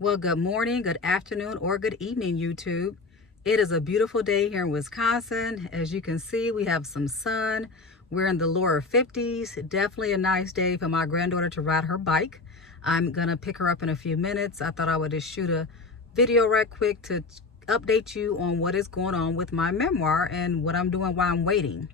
Well, good morning, good afternoon, or good evening, YouTube. It is a beautiful day here in Wisconsin. As you can see, we have some sun. We're in the lower 50s. Definitely a nice day for my granddaughter to ride her bike. I'm gonna pick her up in a few minutes. I thought I would just shoot a video right quick to update you on what is going on with my memoir and what I'm doing while I'm waiting.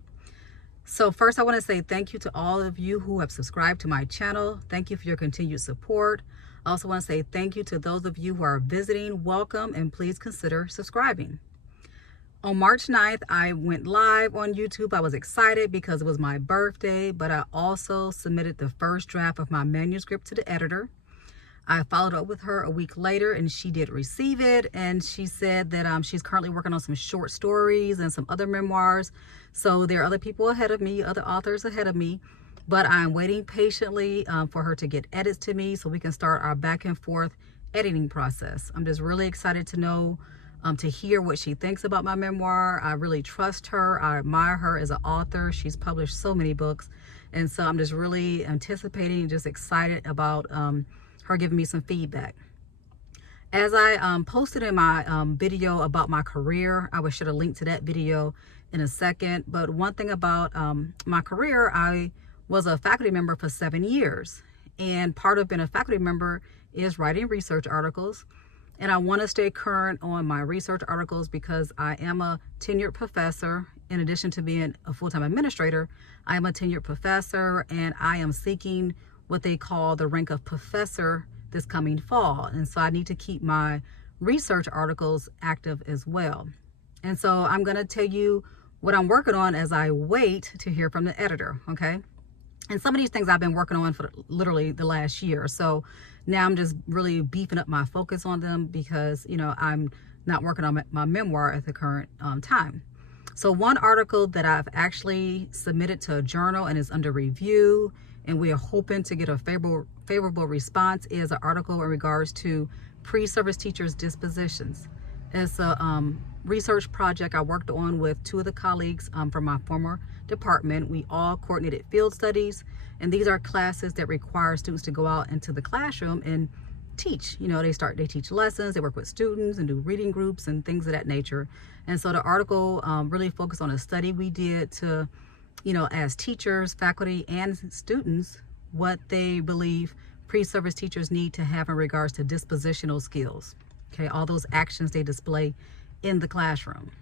So first, I want to say thank you to all of you who have subscribed to my channel. Thank you for your continued support. I also want to say thank you to those of you who are visiting. Welcome, and please consider subscribing. On March 9th, I went live on YouTube. I was excited because it was my birthday, but I also submitted the first draft of my manuscript to the editor. I followed up with her a week later, and she did receive it, and she said that she's currently working on some short stories and some other memoirs. So there are other people ahead of me, other authors ahead of me, but I'm waiting patiently for her to get edits to me so we can start our back and forth editing process. I'm just really excited to know, to hear what she thinks about my memoir. I really trust her. I admire her as an author. She's published so many books, and so I'm just really anticipating, just excited about her giving me some feedback. As I posted in my video about my career, I will share a link to that video in a second. But one thing about my career, I was a faculty member for 7 years. And part of being a faculty member is writing research articles. And I want to stay current on my research articles because I am a tenured professor. In addition to being a full-time administrator, I am a tenured professor, and I am seeking what they call the rank of professor this coming fall. And so I need to keep my research articles active as well. And so I'm going to tell you what I'm working on as I wait to hear from the editor, okay? And some of these things I've been working on for literally the last year. So now I'm just really beefing up my focus on them because, you know, I'm not working on my memoir at the current time. So one article that I've actually submitted to a journal and is under review, and we are hoping to get a favorable response, is an article in regards to pre-service teachers' dispositions. It's a research project I worked on with two of the colleagues from my former department. We all coordinated field studies, and these are classes that require students to go out into the classroom and teach. You know, they teach lessons, they work with students and do reading groups and things of that nature. And so the article really focused on a study we did to, you know, as teachers, faculty, and students, what they believe pre-service teachers need to have in regards to dispositional skills. Okay, all those actions they display in the classroom.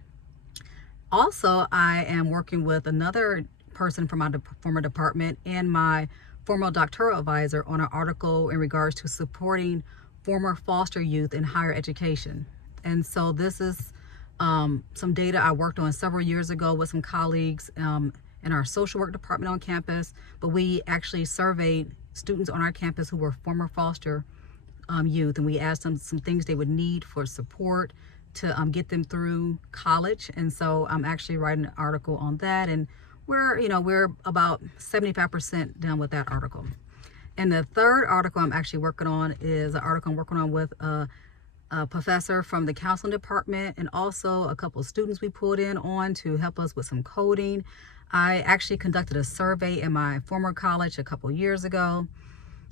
Also, I am working with another person from my former department and my former doctoral advisor on an article in regards to supporting former foster youth in higher education. And so this is some data I worked on several years ago with some colleagues in our social work department on campus, but we actually surveyed students on our campus who were former foster youth, and we asked them some things they would need for support to get them through college. And so I'm actually writing an article on that, and we're about 75% done with that article. And the third article I'm actually working on is an article I'm working on with a professor from the counseling department, and also a couple of students we pulled in on to help us with some coding. I actually conducted a survey in my former college a couple years ago.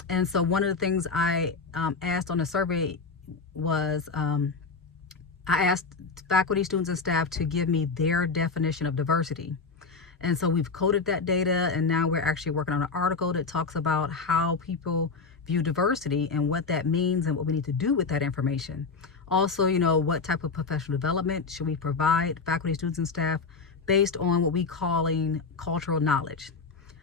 And so one of the things I asked on the survey was, I asked faculty, students, and staff to give me their definition of diversity. And so we've coded that data, and now we're actually working on an article that talks about how people view diversity and what that means and what we need to do with that information. Also, you know, what type of professional development should we provide faculty, students, and staff based on what we calling cultural knowledge.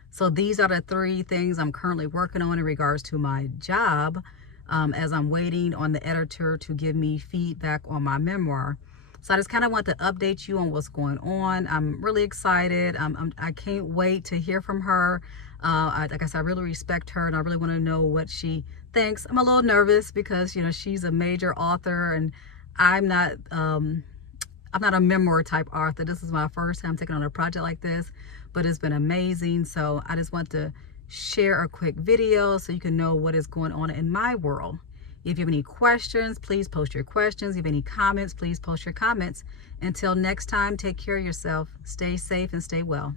So these are the three things I'm currently working on in regards to my job, as I'm waiting on the editor to give me feedback on my memoir. So I just kind of want to update you on what's going on. I'm really excited. I can't wait to hear from her. Like I said, I really respect her, and I really want to know what she thinks. I'm a little nervous because, you know, she's a major author, and I'm not a memoir type author. This is my first time taking on a project like this, but it's been amazing. So I just want to share a quick video so you can know what is going on in my world. If you have any questions, please post your questions. If you have any comments, please post your comments. Until next time, take care of yourself, stay safe, and stay well.